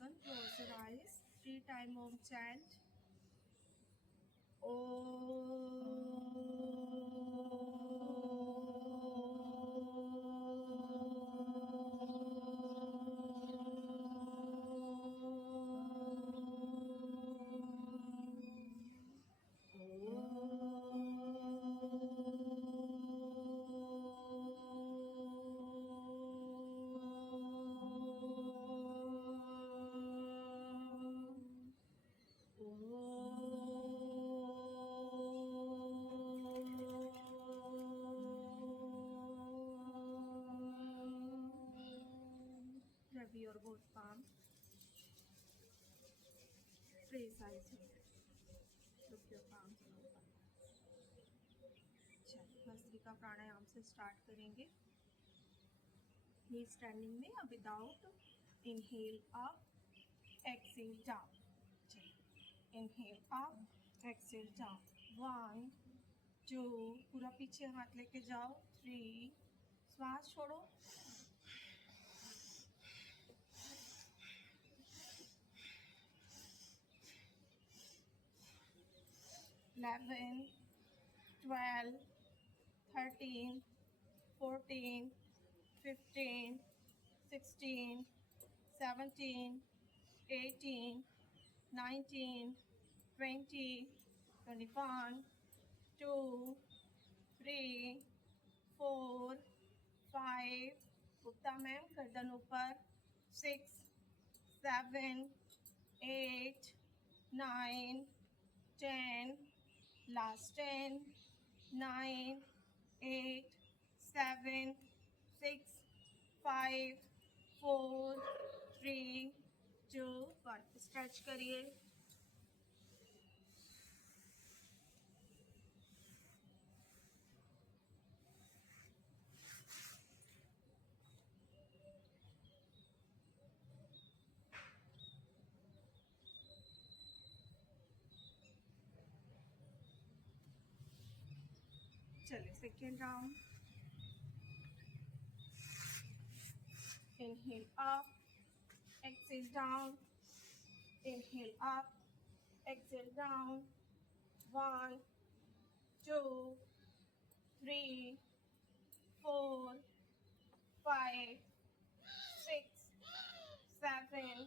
person. Close your eyes. 3 time Om chant. Rub your both palms. Raise eyes. Look your palms open. चलिए भस्त्रिका प्राणायाम से start करेंगे. नी standing में without inhale up exhale down. चलिए inhale up exhale down. 1 2 पूरा पीछे हाथ लेके जाओ. 3 श्वास छोड़ो. 11 12 13 14 15 16 17 18 19 20 21 2 3 4 5 गुप्ता मैम गर्दन ऊपर. 6 7 8 9 10 last 10 9 8 7 6 5 4 3 2 1. स्ट्रेच करिए. चलिए second round. Inhale up, exhale down. Inhale up, exhale down. 1 2 3 4 5 6 7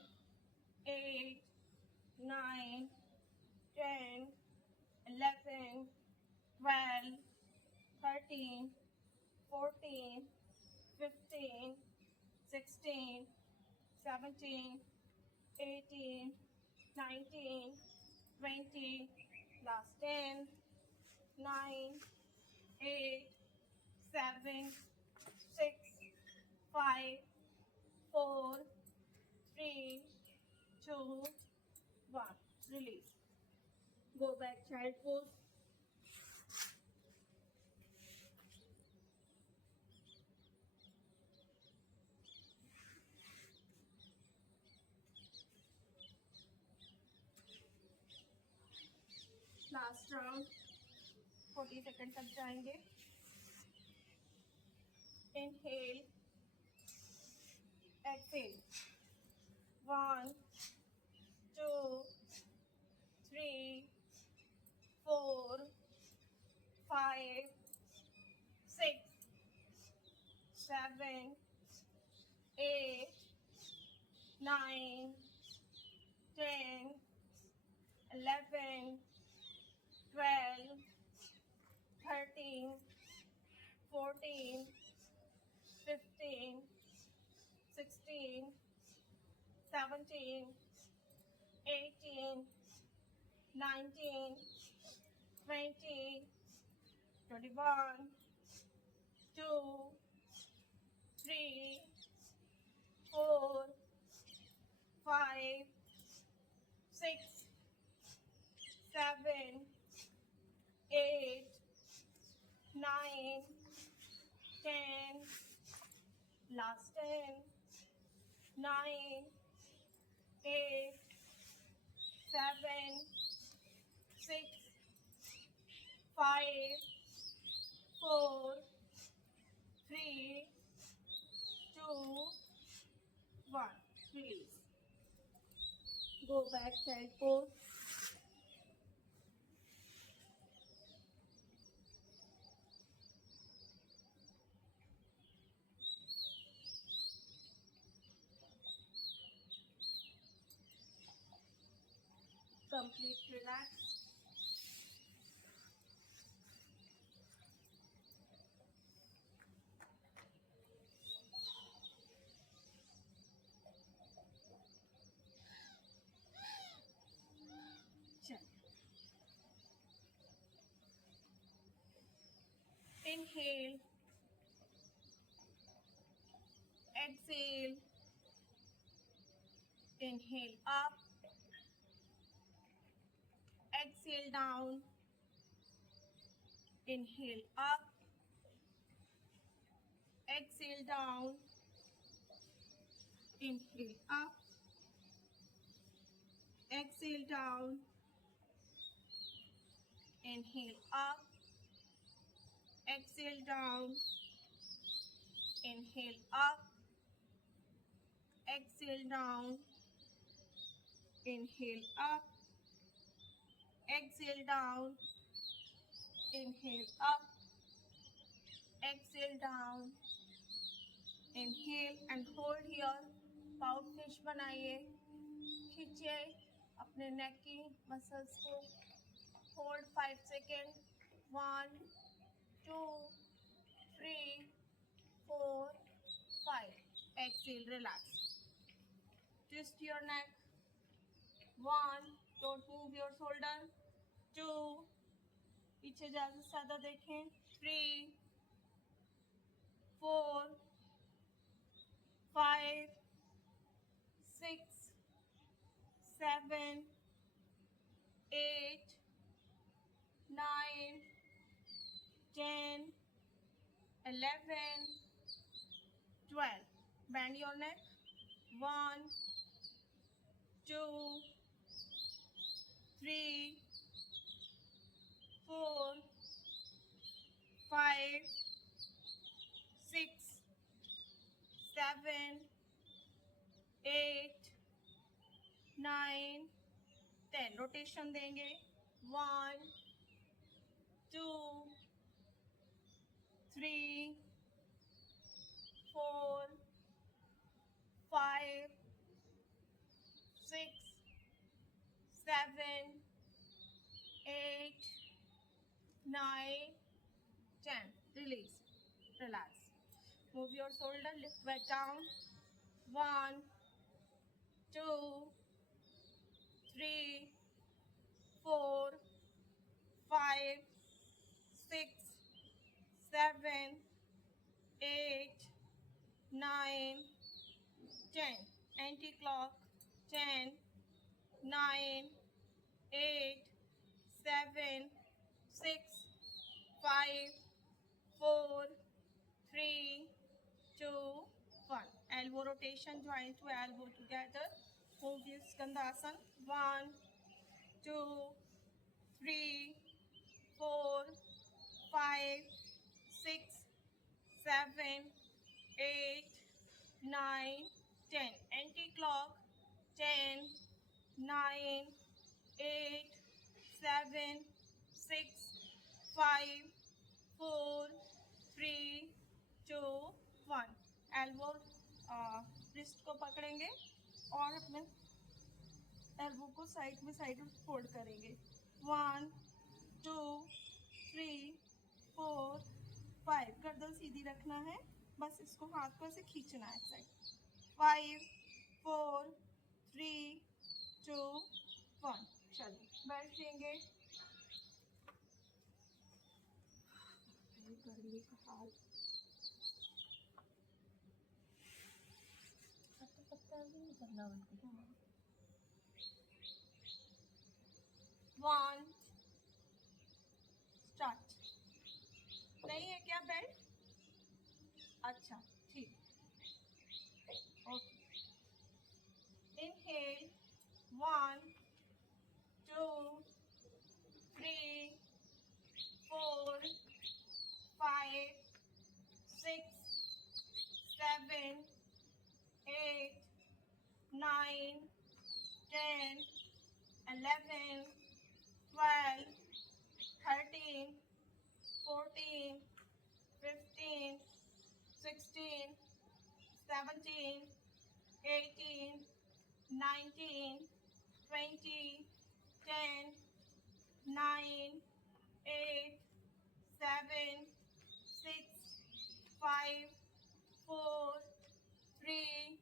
8 9 10 11 12 13 14 15 16 17 18 19 20 last 10 9 8 7 6 5 4 3 2 1. Release. Go back child pose. Last round 40 second तक जाएंगे. Inhale exhale. 1 2 3 4 5 6 7 8 9 10 11 12 13 14 15 16 17 18 19 20 21 2 3 4 5 6 7 8 9 10 last 10 9 8 7 6 5 4 3 2 1. Release. Go back, child pose. Complete relax. Inhale, exhale, inhale up, exhale down, inhale up, exhale down, inhale up, exhale down, inhale up, exhale down, inhale up, exhale down, inhale up, exhale down, inhale up, exhale down, inhale and hold here. Pout fish बनाइए, खींचिए अपने नेक की muscles को, hold 5 second, 1 2 3 4 5, exhale, relax, twist your neck, 1, don't move your shoulder, 2, पीछे ज़्यादा देखें, 3 4 5 6 7 8 9 10 11 12. Bend your neck, 1 2 3 4 5 6 7 8 9 10. Rotation देंगे, 1 2 3 4 5 6 7 8 9 10. Release, relax. Move your shoulder, lift back down, 1 2 3 4 5 6 7 8 9 10. Anti-clock, 10 9 8 7 6 5 4 3 2 1. Elbow rotation, joint to elbow together. Move your Skandasana, 1 2 3 4 5 6 7 8 9 10. Anti-clock, 10 9 8 7 6 5 4 3 2 1. Elbow wrist को पकड़ेंगे और अपने elbow को side में फोल्ड करेंगे, 1 2 3 4 5. गर्दन सीधी रखना है, बस इसको हाथ को ऐसे खींचना है साइड, 5 4 3 2 1. चलिए बैठ लेंगे, गर्मी का हाल, करना उनको, 1 स्टार्ट. नहीं है क्या बेल्ट? अच्छा ठीक, ओके. इनहेल, 1 2 3 4 5 6 7 8 9 10, 11, 12, 13, 14, 15, 16, 17, 18, 19, 20, 10, 9, 8, 7, 6, 5, 4, 3,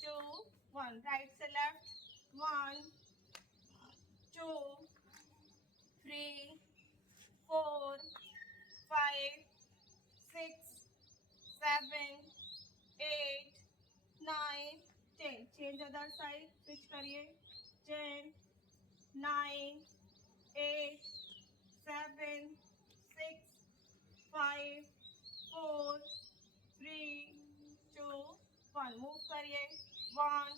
2, 1. Right से left. 1, 2, 3, 4, 5, 6, 7, 8, 9, 10. Change other side. Switch करिए. 10, 9, 8, 7, 6, 5, 4, 3, 2, 1. Move करिए. 1,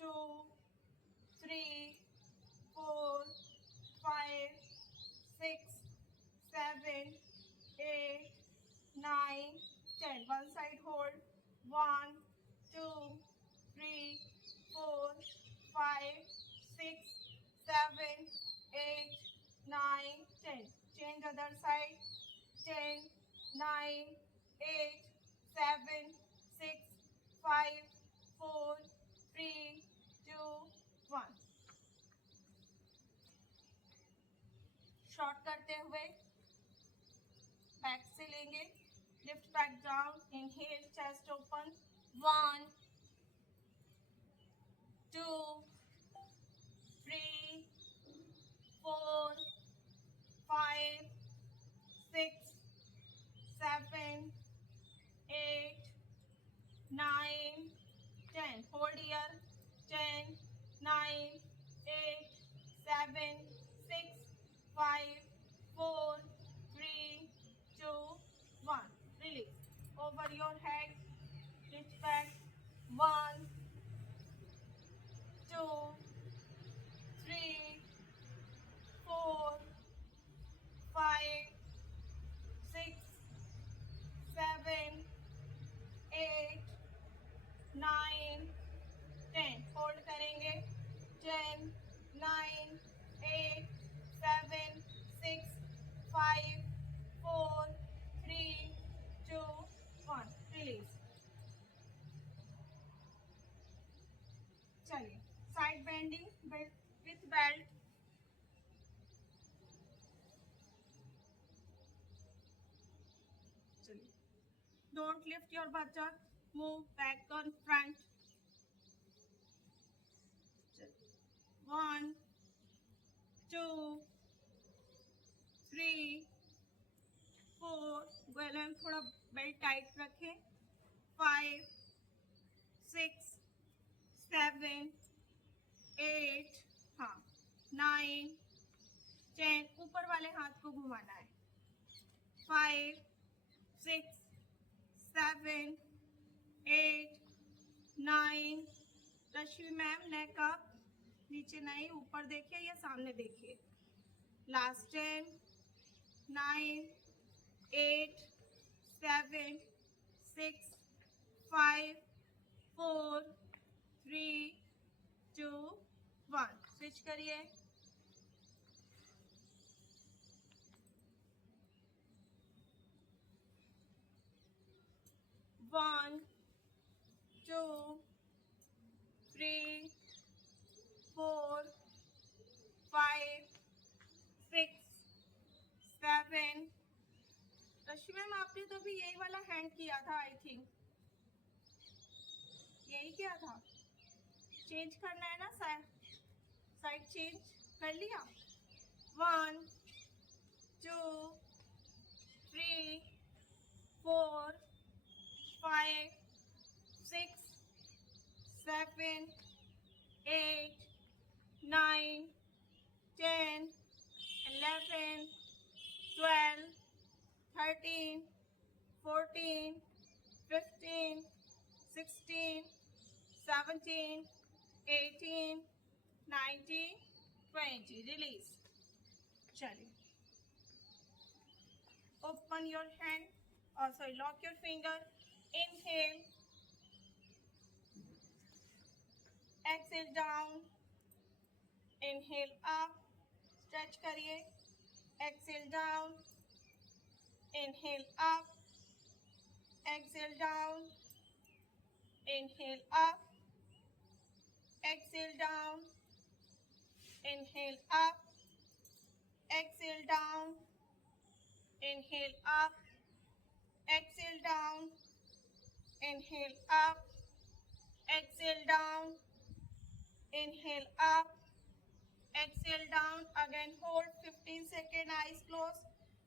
2, 3, 4, 5, 6, 7, 8, 9, 10. One side hold. 1, 2, 3, 4, 5, 6, 7, 8, 9, 10. Change other side. 10, 9, 8, 7, 6, 5, 4, 3, 2, 1. Short करते हुए बैक से लेंगे. Lift back down. Inhale, chest open. 1, 2, 3, 4, 5, 6, 7, 8, 9, 10. Hold here. 10, 9, 8, 7, 6, 5, 4, 3, 2, 1. Release. Over your head. Lift back. 1, 2, 3, 4, 5, 6, 7, 8, 9, 10. Hold करेंगे. 10, 9, 8, 7, 6, 5, 4, 3, 2, 1. Release. चलिए. Side bending with belt. चलिए. Don't lift your buttock. Move back on front. 1, 2, 3, 4. गले में थोड़ा बेल्ट टाइट रखें. 5, 6, 7, 8, हाँ, 9, 10. ऊपर वाले हाथ को घुमाना है. 5, 6, 7, 8, 9. रश्मि मैम, नेक अप. नीचे नहीं, ऊपर देखिए या सामने देखिए. लास्ट. 10, 9, 8, 7, 6, 5, 4, 3, 2, 1. स्विच करिए. One, 2, 3, 4, 5, 6, 7. रश्मि मैम, आपने तो भी यही वाला हैंड किया था. आई थिंक यही किया था. चेंज करना है ना. साइड चेंज कर लिया. 1, 2, 3, 4, 5, 6, 7, 8, 9, 10, 11, 12, 13, 14, 15, 16, 17, 18, 19, 20. Release. चलिए. Open your hand. Lock your finger. Inhale. Exhale down. Inhale up, stretch करिए. Exhale down. Inhale up, exhale down. Inhale up, exhale down. Inhale up, exhale down. Inhale up, exhale down. Inhale up, exhale down. Inhale up, exhale down. Again hold 15 seconds, eyes closed.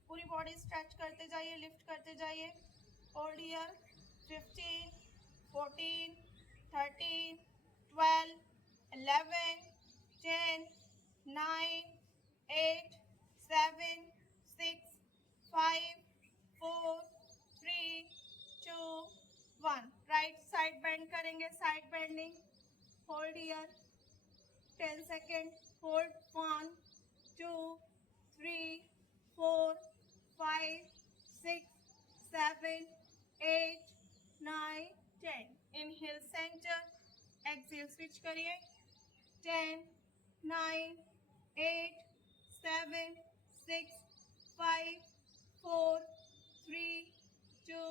पूरी body stretch करते जाइए, lift करते जाइए. Hold here. 15, 14, 13, 12, 11, 10, 9, 8, 7, 6, 5, 4, 3, 2, 1. Right side bend करेंगे, side bending. Hold here 10 seconds. Hold 1, 2, 3, 4, 5, 6, 7, 8, 9, 10. Inhale center. Exhale switch करिए. 10, 9, 8, 7, 6, 5, 4, 3, 2,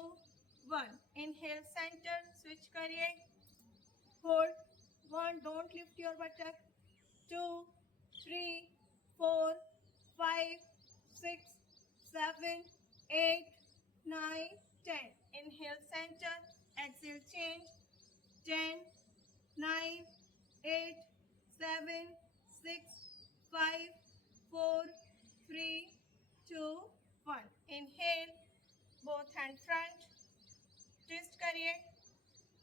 1. Inhale center. Switch करिए. Hold 1. Don't lift your buttock. 2, 3, 4, 5, 6, 7, 8, 9, 10. Inhale center. Exhale change. 10, 9, 8, 7, 6, 5, 4, 3, 2, 1. Inhale. Both hand front. Twist करिए.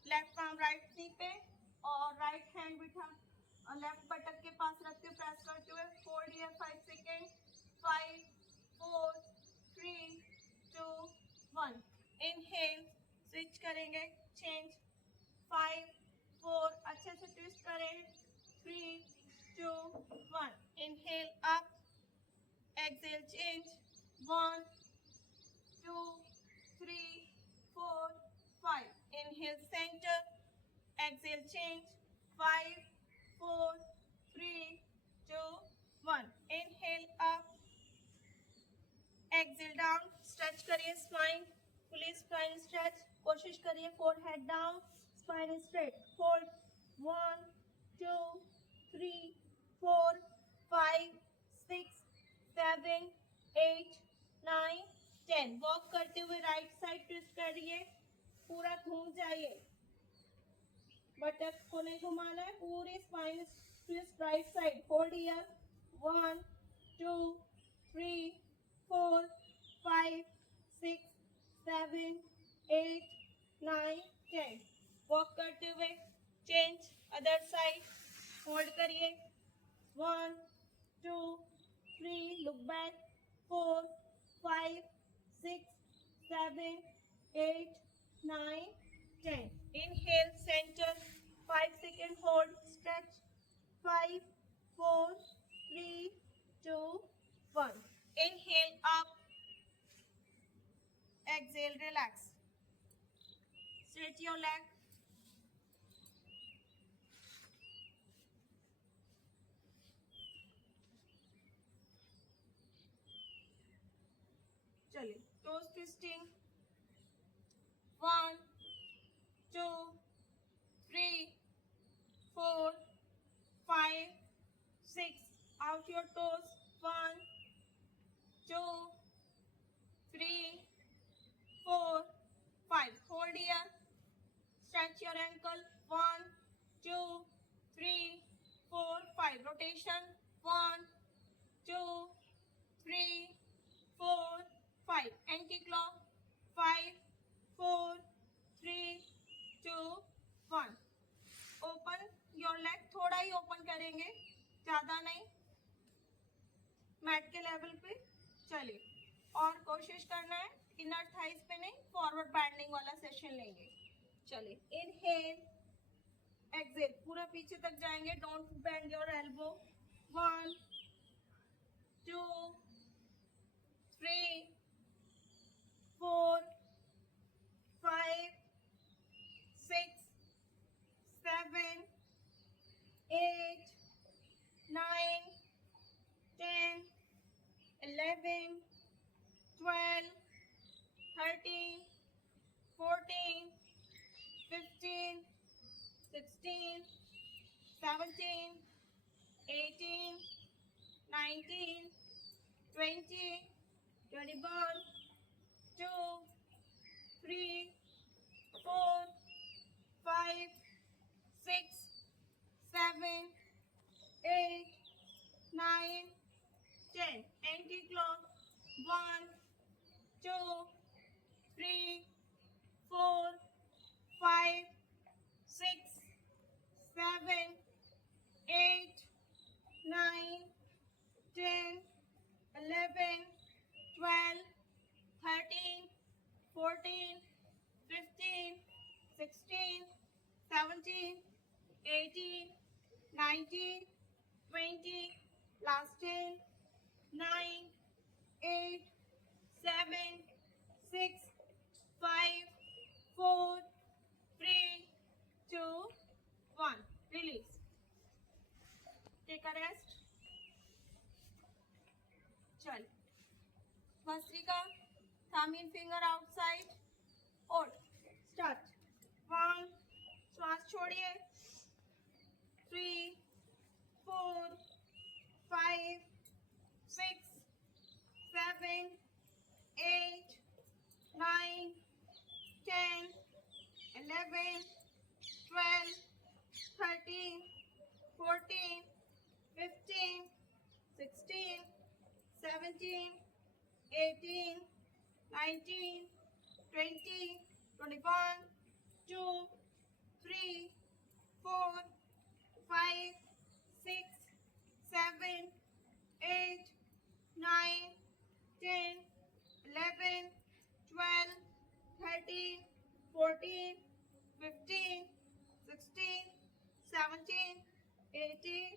Left palm right knee पे और right hand बिठा और left बटक के पास रखते हुए प्रेस करते हुए. Hold here 5 second. 5, 4, 3, 2, 1. Inhale. Switch करेंगे. चेंज. 5, 4. अच्छे से ट्विस्ट करें. 3, 2, 1. Inhale up. Exhale change. 1, 2, 3, 4, 5. Inhale center. Exhale change. 5, 4, 3, 2, 1. Inhale up. Exhale down. Stretch करिए spine. Fully spine stretch. कोशिश करिए forehead down. Spine straight. Hold. 1, 2, 3, 4, 5, 6, 7, 8, 9, 10. Walk करते हुए right side twist करिए. पूरा घूम जाइए. बटक को नहीं घुमाना है. पूरी spine twist right side. Hold here. 1, 2, 3, 4, 5, 6, 7, 8, 9, 10. Walk करते हुए चेंज अदर साइड. होल्ड करिए. 1, 2, 3. Look back. 4, 5, 6, 7, 8, 9, 10. Inhale, center. 5 second hold. Stretch. 5, 4, 3, 2, 1. Inhale up. Exhale, relax. Stretch your leg. चलिए, toes twisting. 1, 2, 3, 4, 5, 6. Out your toes. 1, 2, 3, 4, 5. Hold here. Stretch your ankle. 1, 2, 3, 4, 5. Rotation. 1, 2, 3, 4, 5. Anti-clock. 5, 4, 3, 2, 1. Open your leg. थोड़ा ही open करेंगे, ज्यादा नहीं. Mat के level पे. चलिए, और कोशिश करना है इनर थाइस पे नहीं, फॉरवर्ड बैंडिंग वाला सेशन लेंगे. चलिए, इनहेल. एक्सेल. पूरा पीछे तक जाएंगे. Don't bend your elbow. 1, 2, 3, 4, 5, 6, 7, 8, 9, 16, 17, 18, 19, 20, 21, 2, 3, 4, 5, 6, 7, 8, 9, 10. Anti-clock. 1, 2, 3, 4, 5, 6, 7, 8, 9, 10, 11, 12, 13, 14, 15, 16, 17, 18, 19, 20, last 10, 9, 8, 7, 6, 5, 4, 3, 2, 1. Release. Take a rest. चल. Bhastrika, thumb in finger outside. और start. 1, श्वास छोड़िए. 3, 4, 5, 6, 7, 8, 9, 10, 11, 12, 13, 14, 15, 16, 17, 18, 19, 20, 21, 2, 3, 4, 5, 6, 7, 8, 9, 10, 11, 12, 13, 14, 15, 16, 17, 18,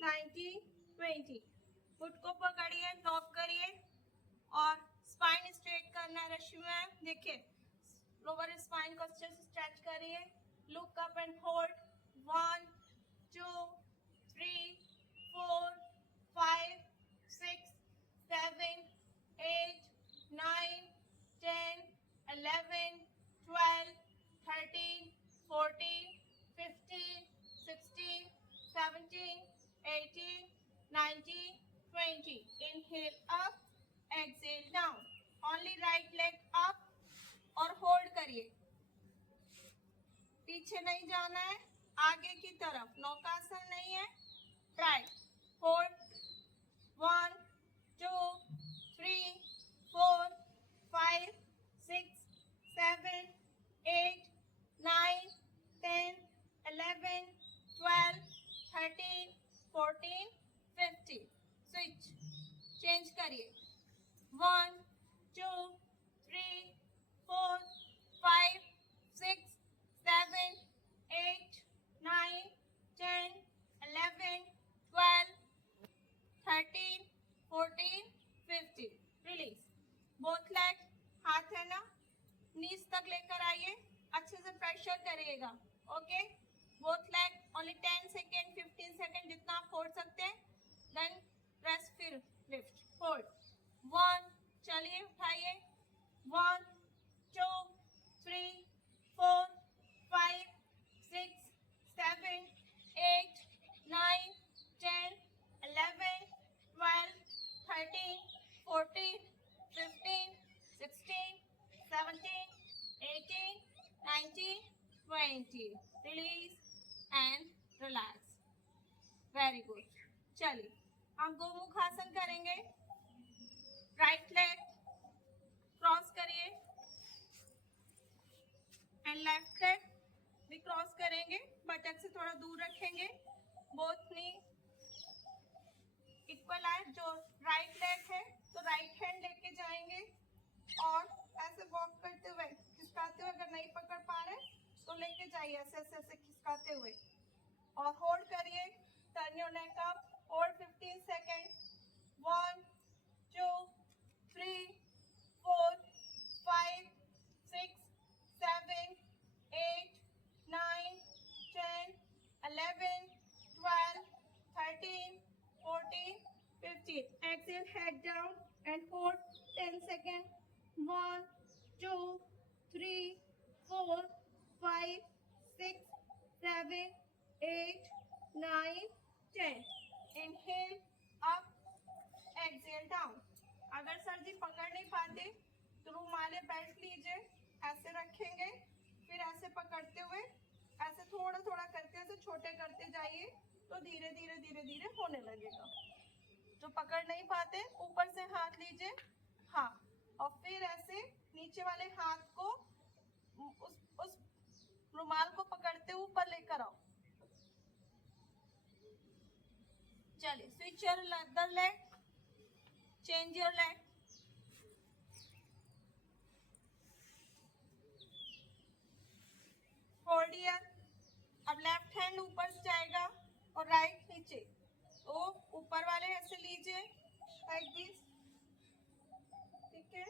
19, 20. फुट को पकड़िए, लॉक करिए और स्पाइन स्ट्रेट करना है. रश्मि मैम देखिए, लोअर स्पाइन को अच्छे से स्ट्रेच करिए. Look up and hold. 1, 2, 3, 4, 5, 6, 7, 8, 9, 10, 11, 12, 13, 14, 15, 16, 17, 18, 19, 20. Inhale up, exhale down. Only right leg up और होल्ड करिए. पीछे नहीं जाना है, आगे की तरफ. नौकासन नहीं है. ट्राई. होल्ड. 1, 2, 3, 4, 5, 6, 7, 8, 9, 10, 11, 12, 13, 14, 15. स्विच. चेंज करिए. 1, 2, 3, 4, 5, 6, 7, 8, 9, 10, 11, 12, 13, 14, 15. रिलीज. Both leg. हाथ है ना, नीज तक लेकर आइए. अच्छे से प्रेशर करिएगा. Okay. Both leg. Only 10 second, 15 second जितना आप छोड़ सकते हैं. Then rest. फिर लिफ्ट. होल्ड. 1. चलिए उठाइए. 1, 2, 3, 4, 5, 6, 7, 8, 9, 10, 11, 12, 13, 14, 15, 16, 17, 18, 19, 20. Release and relax. Very good. चलिए हम गोमुखासन करेंगे. राइट लेग क्रॉस करिए एंड लेफ्ट लेग भी क्रॉस करेंगे. बटक से थोड़ा दूर रखेंगे. बोथ नी इक्वल है. जो राइट लेग है तो राइट हैंड लेके जाएंगे और ऐसे वॉक करते हुए, खिसकाते हुए. अगर नहीं पकड़ पा रहे तो लेके जाइए ऐसे ऐसे ऐसे खिसकाते हुए और होल्ड करिए. Turn your neck up. Hold 15 second. 1, 2, 3, 4, 5, 6, 7, 8, 9, 10, 11, 12, 13, 14, 15. Exhale, head down and hold 10 seconds. 1, 2, 3, 4, 5, 6, 7, 9, 10. Inhale up, exhale down. अगर सर जी पकड़ नहीं पाते तो रुमाले बेल्ट लीजिए, ऐसे रखेंगे, फिर ऐसे पकड़ते हुए ऐसे थोड़ा थोड़ा करके ऐसे छोटे करते जाइए, तो धीरे धीरे धीरे धीरे होने लगेगा। जो पकड़ नहीं पाते ऊपर से हाथ लीजिए, हाँ, और फिर ऐसे नीचे वाले हाथ को उस रुमाल को पकड़ते ऊपर लेकर आओ। चलिए, switch your other leg, change your leg. Hold here. अब लेफ्ट हैंड ऊपर से जाएगा और राइट नीचे, तो ऊपर वाले ऐसे लीजिए, लाइक दिस, ठीक है।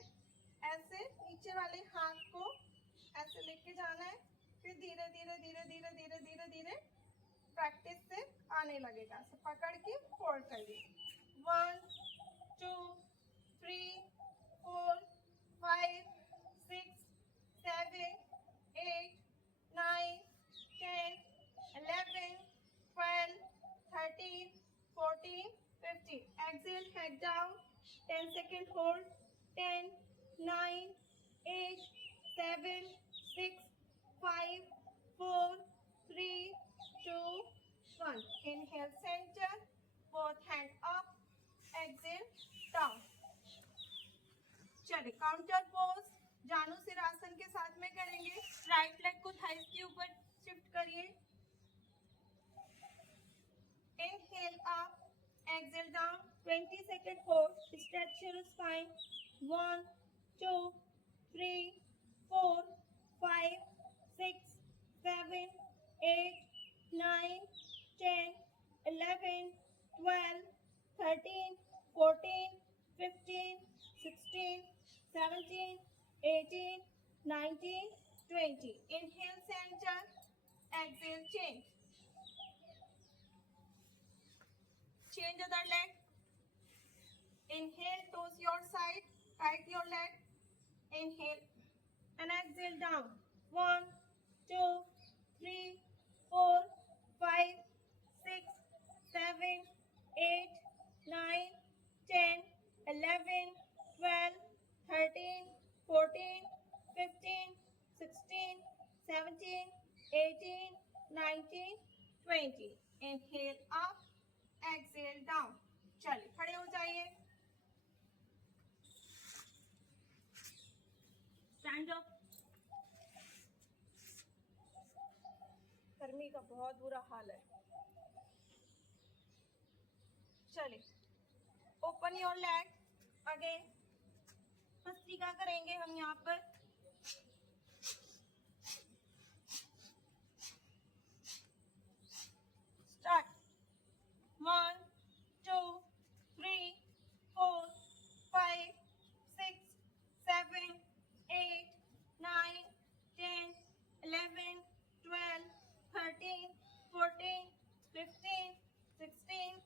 ऐसे नीचे वाले हाथ को ऐसे लेके जाना है, फिर धीरे धीरे धीरे धीरे धीरे धीरे धीरे प्रैक्टिस से आने लगेगा। ऐसे पकड़ के फोल्ड करिए। 1, 2, 3, 4, 5, 6, 7, 8, 9, 10, 11, 12, 13, 14, 15. Exhale, head down. 10 second hold. 10, 9, 8, 7, 6, 5, 4, 3, 2, 1. Inhale, center. Both hand up. Exhale, down. चलिए, काउंटर पोज जानु सिरासन के साथ में करेंगे। राइट लेग को थाइस के ऊपर शिफ्ट करिए। Inhale up, exhale down. 20 second hold, stretch your spine. 1, 2, 3, 4, 5, 6, 7, 8, 9, 10, 11, 12, 13, 14, 15, 16, 17, 18, 19, 20. Inhale, center. Exhale, change. Change other leg. Inhale, toes your side. Right your leg. Inhale and exhale down. 1, 2, 3, 4, 5, 6, 7, 8, 9, 10, 11, 12, 13, 14, 15, 16, 17, 18, 19, 20. Inhale up, exhale down. चलिए, खड़े हो जाइए। Stand up. गर्मी का बहुत बुरा हाल है। चलिए, open your leg again. Bhastrika करेंगे हम यहाँ पर। स्टार्ट। 1, 2, 3, 4, 5, 6, 7, 8, 9, 10, 11, 12, 13, 14, 15, 16,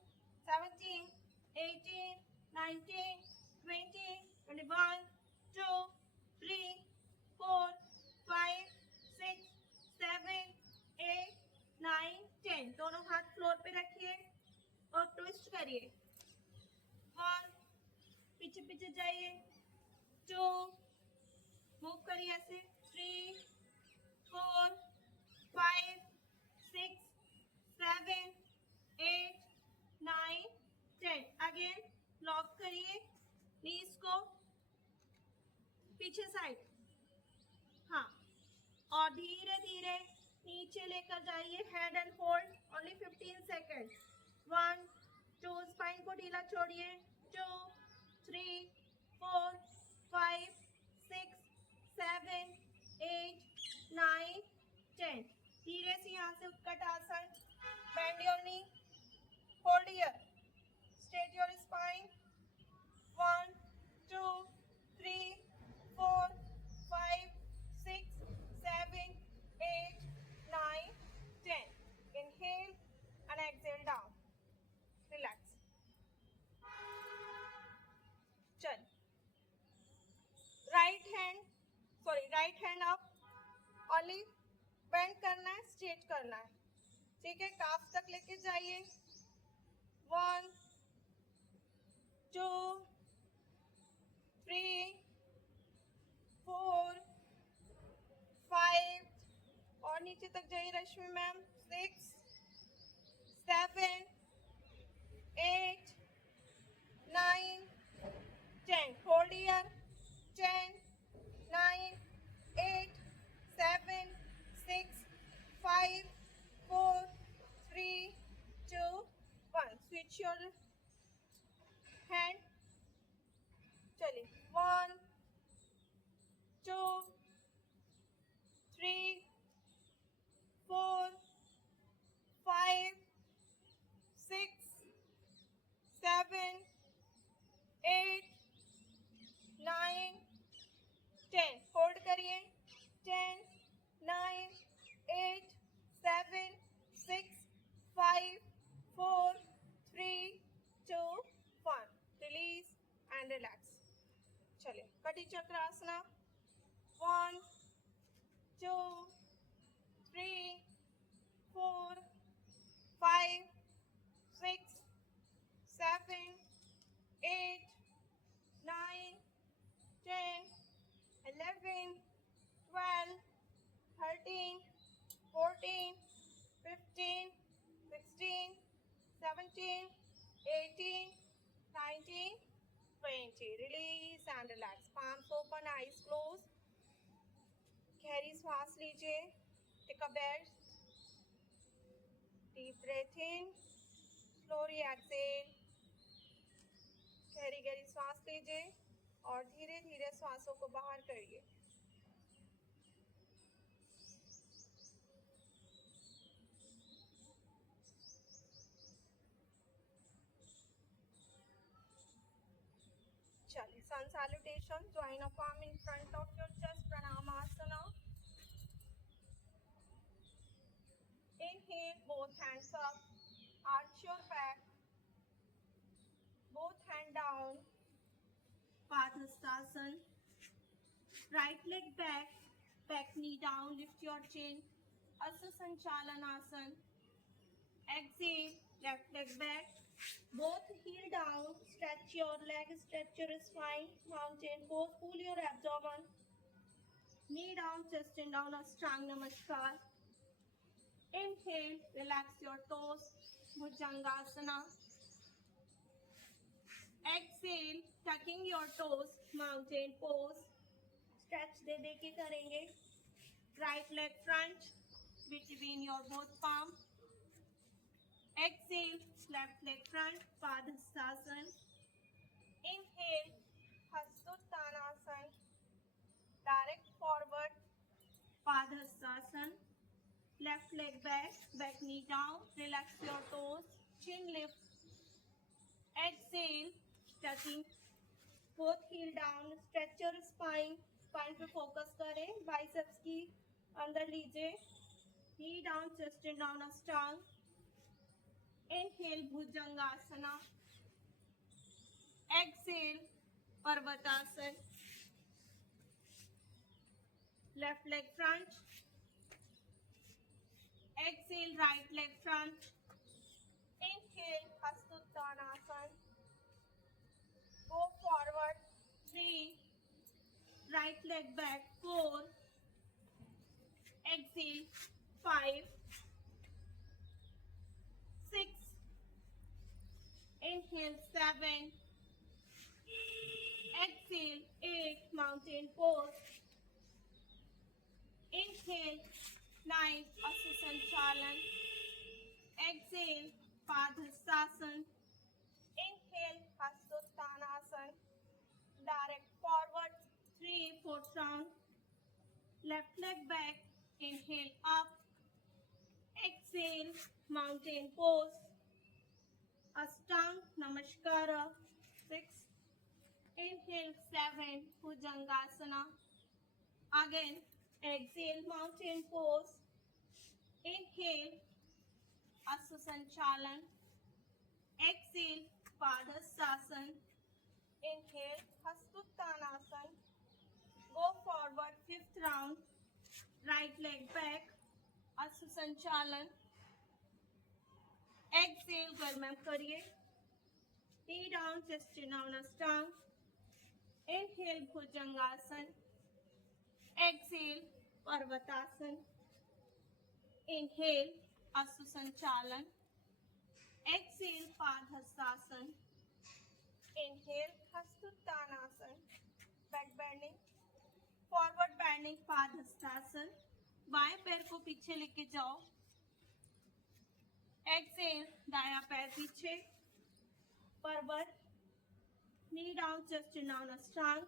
17, 18, 19, 20, 21, 2, 3, 4, 5, 6, 7, 8, 9, 10. दोनों हाथ फ्लोर पे रखिए और ट्विस्ट करिए। 1, पीछे पीछे जाइए। 2, मूव करिए ऐसे। 3, 4, 5, 6, 7, 8, 9, 10. अगेन लॉक करिए नीज को पीछे साइड, हाँ, और धीरे धीरे नीचे लेकर जाइए। Head and hold only 15 second. 1, 2, spine को ढीला छोड़िए। 2, 3, 4, 5, 6, 7, 8, 9, 10. धीरे से यहाँ से उत्कट आसन। Bend your knee, hold here, straight your spine. 1, 2, 3, 4, 5, 6, 7, 8, 9, 10. Inhale and exhale down. Relax. ठीक है, काफ तक लेके जाइए। 1 2 3 4 5 और नीचे तक जाइए रश्मि ma'am. 6 7 8 9 10 hold here. 10 9 8 7 6 5 4 3 2 1 switch your hand। चलिए 1 2 3 4 5 6 7 8 9 10 होल्ड करिए। 10 9 8 7 6 5 4 3 2 1 रिलीज एंड रिलैक्स। चलिए कटी Chakrasana. 1 2 3 4 5 6 7 8 9 10 11 12 13 14 15 16 17 18 19 20 release and relax. palms open, eyes closed। गहरी सांस लीजिए। Take a breath, deep breath in, slowly exhale। गहरी गहरी सांस लीजिए और धीरे धीरे सांसों को बाहर करिए। चलिए sun salutation, join a palm in front of your chest, pranamasana। Inhale, both hands up, arch your back, both hand down, padhastasana। Right leg back, back knee down, lift your chin, Asana Sanchalanasana। Exhale, left leg back, both heel down, stretch your leg, stretch your spine, mountain pose, pull your abdomen, knee down, chest in down, Ashtanga Namaskar। Inhale, relax your toes, Bhujangasana। Exhale, tucking your toes, mountain pose, stretch दे दे के करेंगे। Right leg front, between your both palm। Exhale, left leg front, Padhastasana। Inhale, Hastottanasana, direct forward, Padhastasana। Left leg back, back knee down, relax your toes, chin lift। Exhale, touching both heel down, stretch your spine, spine पे focus करें, biceps की अंदर लीजिए, knee down, chest in down, Ashtanga। Inhale, Bhujangasana। Exhale, Parvatasana। Left leg front। Exhale, right leg front। Inhale, Hastottanasana। Go forward, 3, right leg back, 4, exhale, 5, 6, inhale, 7, exhale, 8, mountain pose, inhale, 9, Asana Sanchalan, exhale, Padhastasana, inhale, Hastottanasana, direct forward, 3, 4th round, left leg back, inhale up, exhale, mountain pose, Ashtanga Namaskara, 6, inhale, 7, Bhujangasana, again, exhale, mountain pose, inhale, Asana Sanchalan, exhale, Padhastasana, inhale, Hastottanasana, go forward, 5th round, right leg back, Asana Sanchalan, Exhale, गर्म करिए. Knee down, chest chin down, Ashtang. Inhale, Bhujangasana. Exhale, Parvatasana. Inhale, Asusanchalan. Exhale, Padhastasana. Inhale, Hastuttanasana. Back bending. Forward bending, Padhastasana. बाएं पैर को पीछे लेके जाओ. Exhale, दायां पैर पीछे. पर्वत. Knee down, chest down, Ashtang.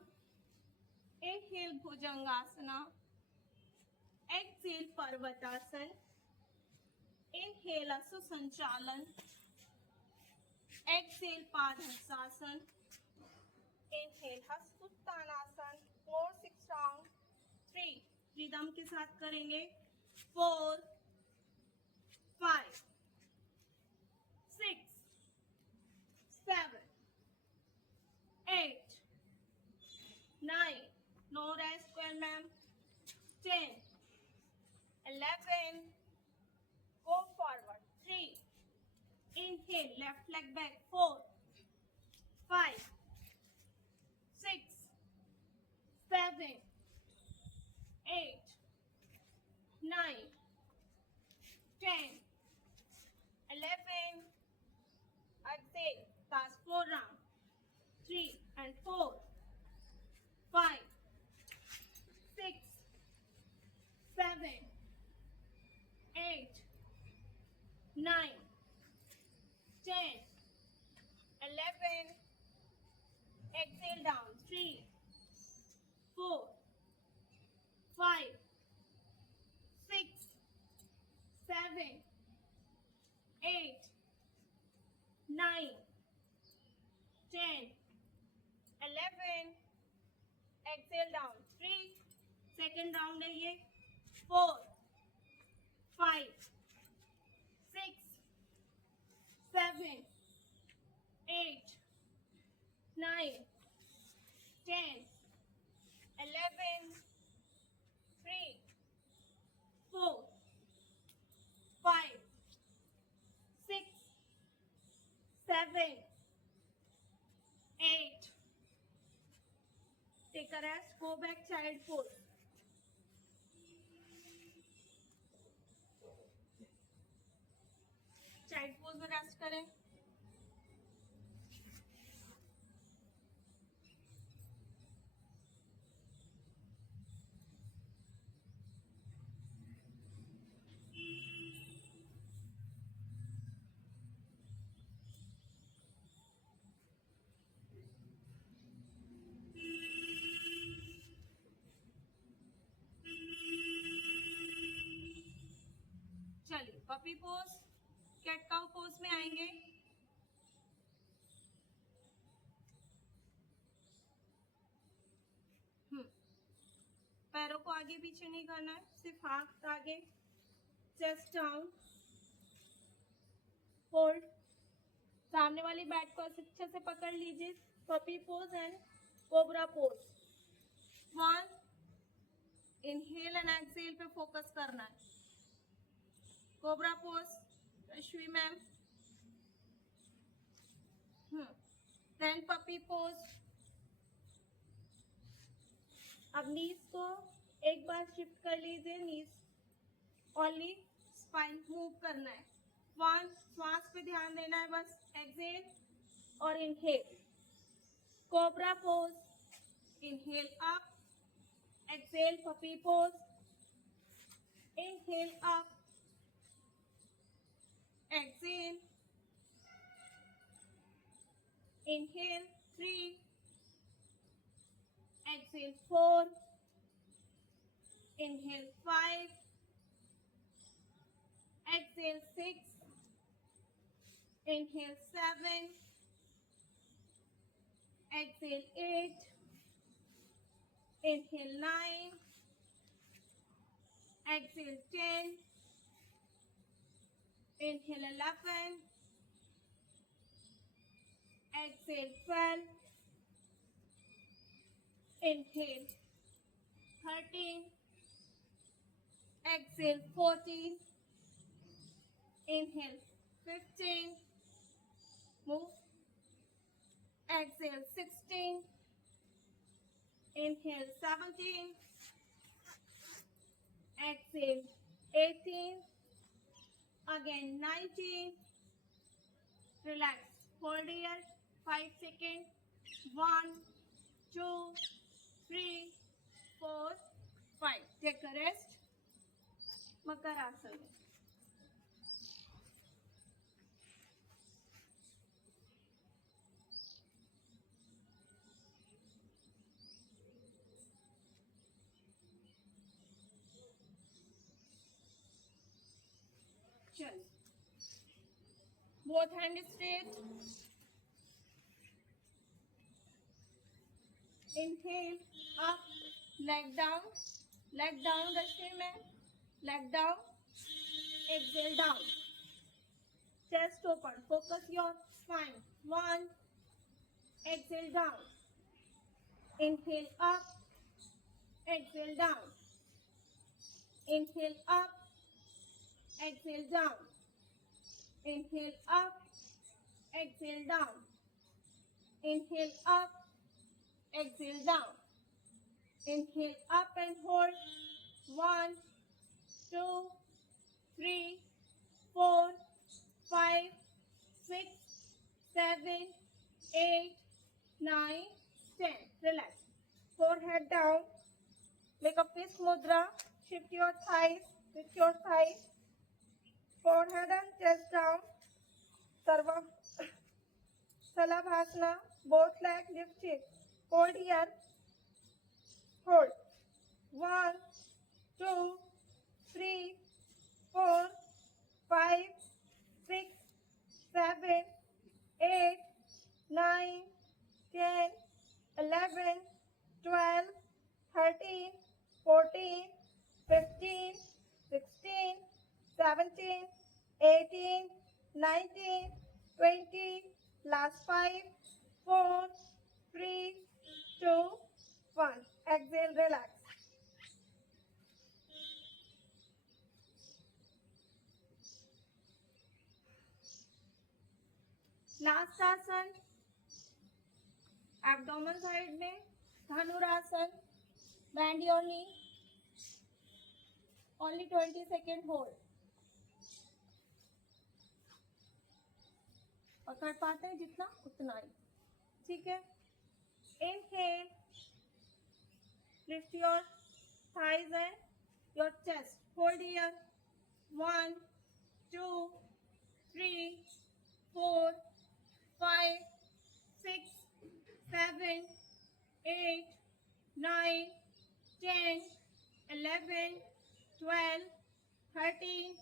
Inhale, Bhujangasana. Exhale, Parvatasana. Inhale, Asusanchalan. Exhale, Padhastasana. Inhale, Hastuttanasana. 4, 6 round. 3. Rhythm के साथ करेंगे. 4, 5, 6, 7, 8, 9. No rest, square ma'am. 10, 11. Go forward. 3. Inhale, left leg back. 4, 5, 6, 7, 8, 9, 10, 11. Exhale. Last 4 round. 3 and 4, 5, 6, 7, 8, 9, 10, 11. Exhale down. 3, 4, 5, 6, 7, 8, 9, 10, 11. Exhale down. 3. Second round है ये. 4, 5, 6, 7, 8, 9, 10, 11. 3, 4, 5, 6, 7, 8. Take a rest. Go back, child pose. Child pose में rest करें. चलिए puppy pose. Cat cow pose में आएंगे. पैरों को आगे पीछे नहीं करना है, सिर्फ हाथ आगे. Chest down. होल्ड. सामने वाली बैट को अच्छे से पकड़ लीजिए. Puppy pose and cobra pose. 1. Inhale and exhale पे फोकस करना है. Cobra pose. Ashwi ma'am. Then puppy pose. अब नीज को एक बार शिफ्ट कर लीजिए. नीज ओनली स्पाइन मूव करना है. 1. श्वास पे ध्यान देना है बस. एक्सहेल और inhale. Cobra pose. Inhale up. Exhale puppy pose. Inhale up. Exhale. Inhale 3. Exhale 4. Inhale 5. Exhale 6. Inhale 7. Exhale 8. Inhale 9. Exhale 10. Inhale 11. Exhale 12. Inhale 13. Exhale 14. Inhale 15. Move. Exhale 16. Inhale 17. Exhale 18. Again 19. Relax. Hold here. 5 seconds. 1, 2, 3, 4, 5. Take a rest. Makarasana. Chal. Both hands straight. Inhale up, leg down, रस्ते में, leg down, exhale down, chest open, focus your spine. 1, exhale down, inhale up, exhale down, inhale up, exhale down, inhale up, exhale down, inhale up, exhale down, inhale up and hold. 1, 2, 3, 4, 5, 6, 7, 8, 9, 10. Relax. Forehead down. Make a fist mudra. Shift your thighs with your thighs. Forehead and chest down. Salavasana. Both legs lifted. Hold here. Hold. 1, 2, 3, 4, 5, 6, 7, 8, 9, 10, 11, 12, 13, 14, 15, 16, 17, 18, 19, 20, last 5, 4, 3, 2, 1. Exhale, relax. Last आसन abdomen side में धनुरासन. Bend your knee. Only 20 second hold. पकड़ पाते हैं जितना उतना ही. ठीक है. Inhale. Lift your thighs and your chest. Hold here. 1, 2, 3, 4, 5, 6, 7, 8, 9, 10, 11, 12, 13,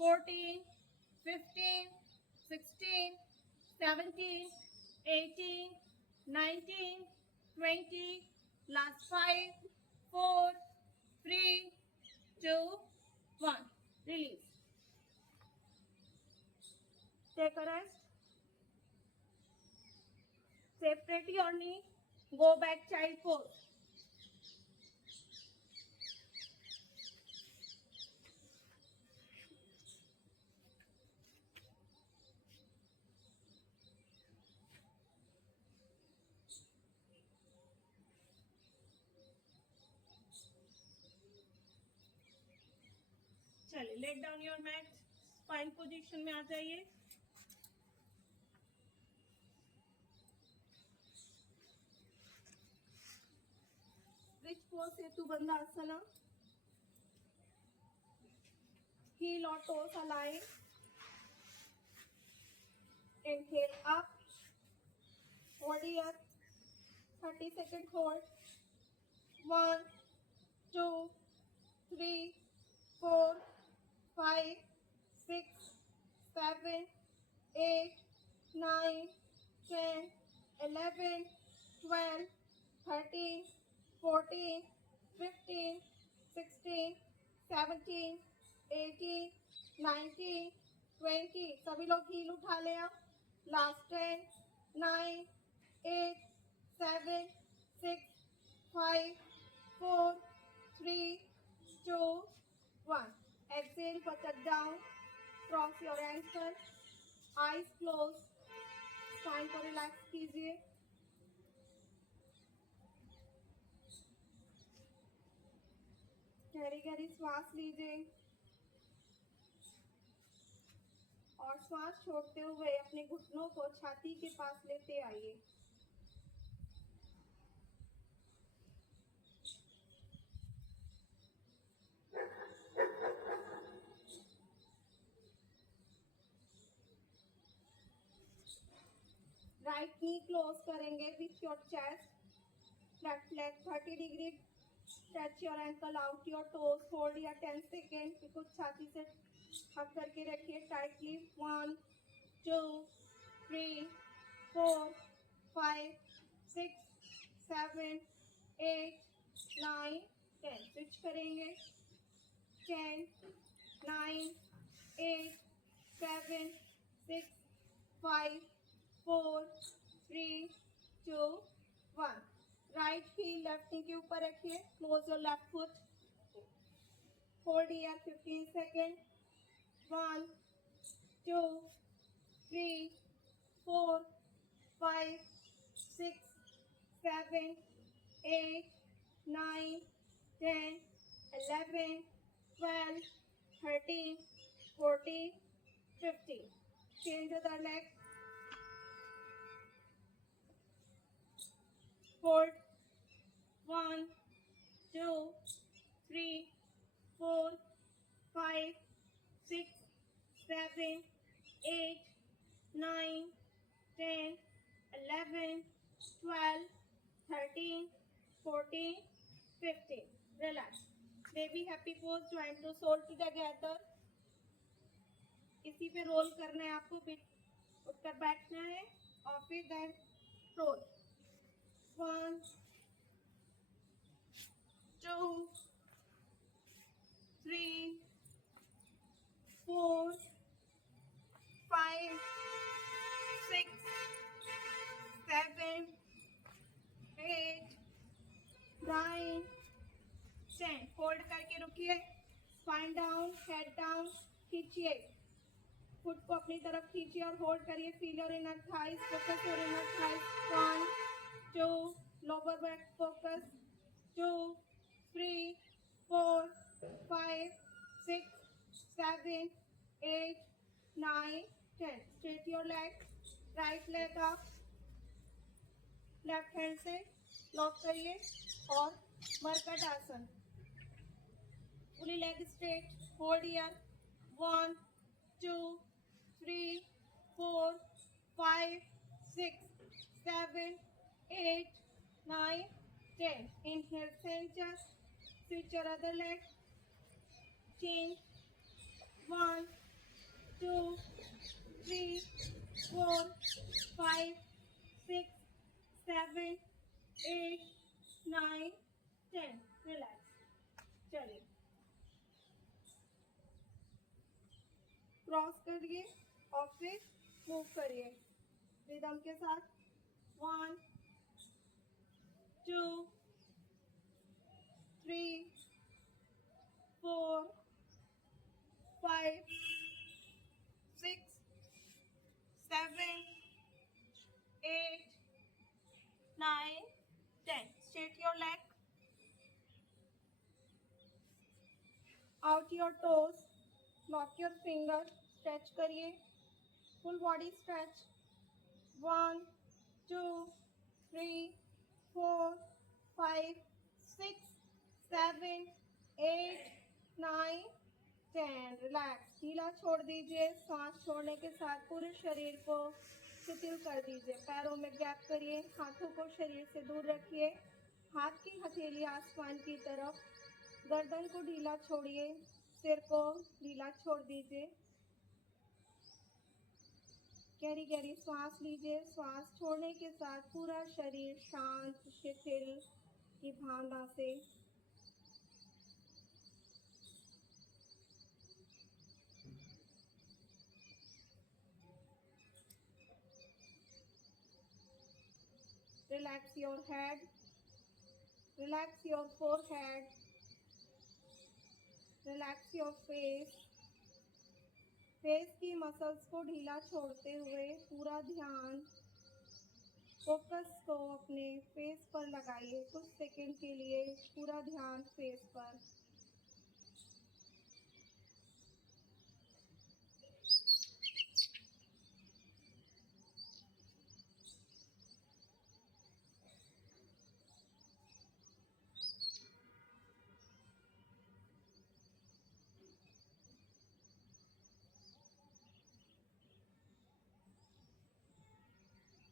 14, 15, 16, 17, 18, 19, 20, last 5, 4, 3, 2, 1. Release. Take a rest. Separate your knee. Go back child pose. चलिए, let down your mat. Spine position में आ जाइए. Switch pose Setu Bandhasana. Heel or toes aligned. Inhale up. Hold here. 30-second hold. 1, 2, 3, 4, 5, 6, 7, 8, 9, 10, 11, 12, 13, 14, 15, 16, 17, 18, 19, 20. सभी लोग heal उठा लें अब. Last 10, 9, 8, 7, 6, 5, 4, 3, 2, 1. Exhale, butt down. Cross your ankle. Eyes closed. Spine को relax कीजिए। गहरी गहरी श्वास लीजिए और श्वास छोड़ते हुए अपने घुटनों को छाती के पास लेते आइए। राइट नी क्लोज करेंगे with your chest. Left leg 30 degree. Touch your ankle, out your toes, hold या 10 सेकेंड। कुछ छाती से हक करके रखिए टाइटली। 1 2 3 4 5 6 7 8 9 10। स्विच करेंगे। 10 9 8 7 6 5 4 3 2 1। राइट हील लेफ्ट नी के ऊपर रखिए। Close your left foot. Hold here 15 second. 1 2 3 4 5 6 7 8 9 10 11 12 13 14 15। Change the other leg. Hold. 1 2 3 4 5 6 7 8 9 10 11 12 13 14 15। Relax. Baby happy pose. Joint to sole together. इसी पे रोल करना है आपको। उठकर बैठना है और फिर देन रोल। 1 2 3 4 5 6 7 8 9 10। होल्ड करके रुकिए। Spine down, head down. खींचिए, फुट को अपनी तरफ खींचिए और होल्ड करिए। Feel your inner thighs, focus your inner thighs. 1 2 lower back focus. 2 3 4 5 6 7 8 9 10। Straight your leg. Right leg up. Left hand से लॉक करिए और मरकट आसन। Fully leg straight. Hold here. 1 2 3 4 5 6 7 8 9 10। Inhale center. Switch your other leg. Change. 1 2 3 4 5 6 7 8 9 10। Relax. चलिए, cross करिए और फिर move करिए रिदम के साथ। 1 2 3 4 5 6 7 8 9 10। Straight your leg. Out your toes. Lock your fingers. Stretch करिए। Full body stretch. 1 2 3 4 5 6 7 8 9 10। रिलैक्स। ढीला छोड़ दीजिए। सांस छोड़ने के साथ पूरे शरीर को शिथिल कर दीजिए। पैरों में गैप करिए। हाथों को शरीर से दूर रखिए। हाथ की हथेली आसमान की तरफ। गर्दन को ढीला छोड़िए। सिर को ढीला छोड़ दीजिए। गहरी गहरी श्वास लीजिए। श्वास छोड़ने के साथ पूरा शरीर शांत शिथिल की भावना से relax your head, relax your forehead, relax your face. Face की मसल्स को ढीला छोड़ते हुए पूरा ध्यान फोकस को अपने फेस पर लगाइए कुछ सेकंड के लिए, पूरा ध्यान फेस पर।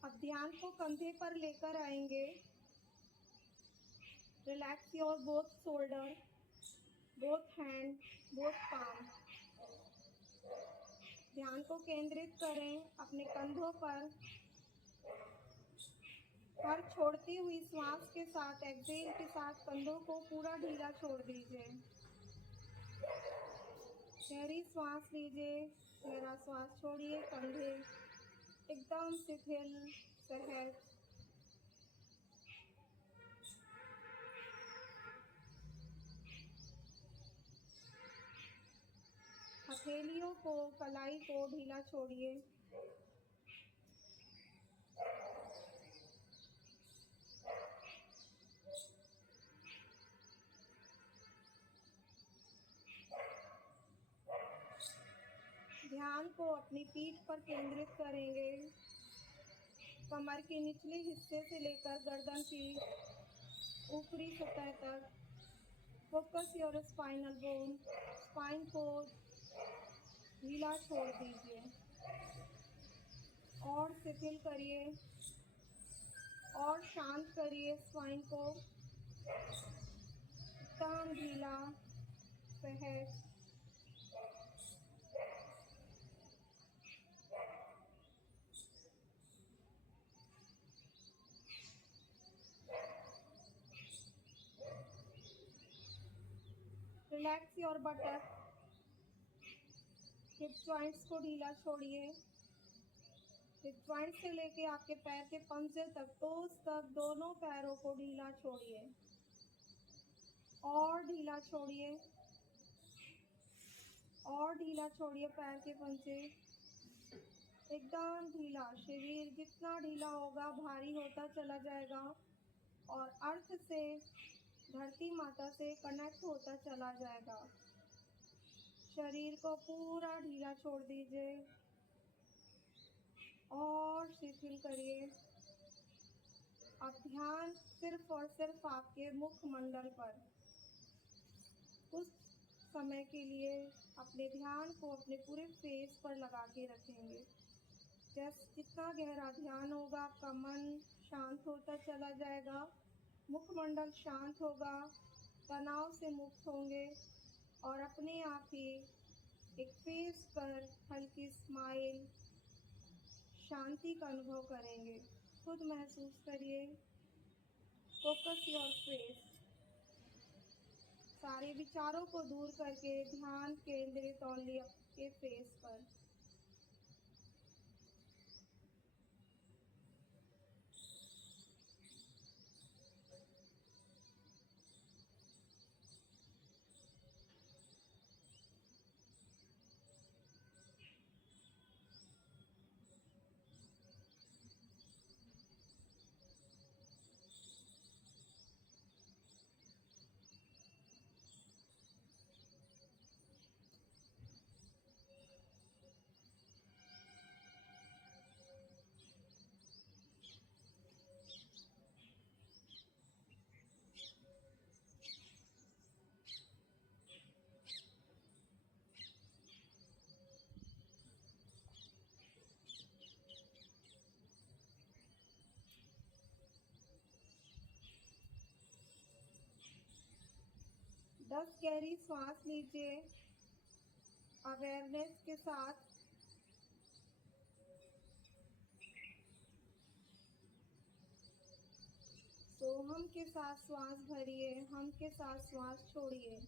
अब ध्यान को कंधे पर लेकर आएंगे। Relax your both shoulder, both hand, both palm. ध्यान को केंद्रित करें अपने कंधों पर। हर छोड़ती हुई श्वास के साथ, एक्सेल के साथ कंधों को पूरा ढीला छोड़ दीजिए। गहरी सांस लीजिए, गहरा सांस छोड़िए, कंधे एकदम शिथिल, सहज। हथेलियों को, कलाई को ढीला छोड़िए। ध्यान को अपनी पीठ पर केंद्रित करेंगे। कमर के निचले हिस्से से लेकर गर्दन की ऊपरी सतह तक। Focus your spinal bone, spine को ढीला छोड़ दीजिए और शिथिल करिए और शांत करिए स्पाइन को, एकदम ढीला, सहज। रिलैक्स योर बटक, हिप जॉइंट्स को ढीला छोड़िए। हिप जॉइंट से लेके आपके पैर के पंजे तक, टोस तक, दोनों पैरों को ढीला छोड़िए और ढीला छोड़िए और ढीला छोड़िए। पैर के पंजे एकदम ढीला। शरीर जितना ढीला होगा भारी होता चला जाएगा और अर्थ से, धरती माता से कनेक्ट होता चला जाएगा। शरीर को पूरा ढीला छोड़ दीजिए और शिथिल करिए। अब ध्यान सिर्फ और सिर्फ आपके मुखमंडल पर। कुछ समय के लिए अपने ध्यान को अपने पूरे फेस पर लगा के रखेंगे। जितना गहरा ध्यान होगा, आपका मन शांत होता चला जाएगा, मुखमंडल शांत होगा, तनाव से मुक्त होंगे और अपने आप ही एक फेस पर हल्की स्माइल, शांति का अनुभव करेंगे। खुद महसूस करिए। Focus your face. सारे विचारों को दूर करके ध्यान केंद्रित ओनली आपके फेस पर। दस गहरी सांस लीजिए अवेयरनेस के साथ। तो हम के साथ श्वास भरिए, हम के साथ श्वास छोड़िए।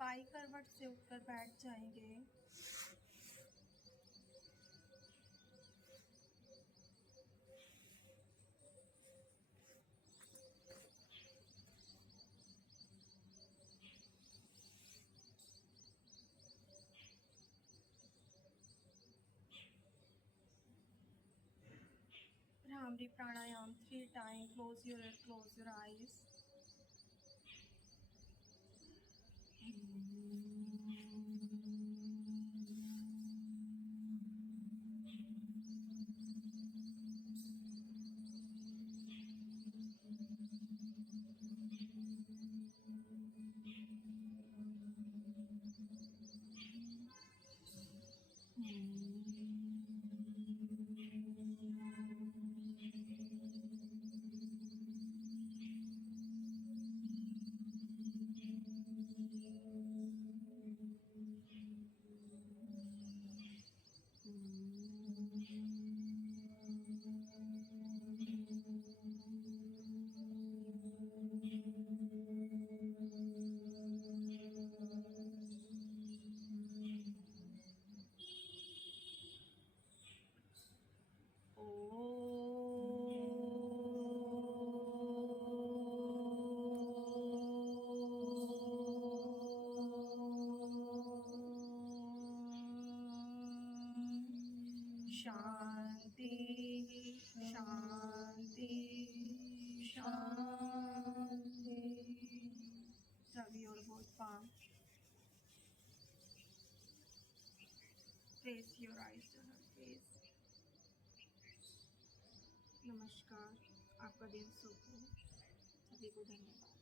बाई करवट से उठकर बैठ जाएंगे। Bhramari pranayam 3 times. Close your ear, close your eyes. Shanti Shanti Shanti. Rub your both palms. Place your eyes on her face. नमस्कार, आपका दिन शुभ हो। सभी को धन्यवाद।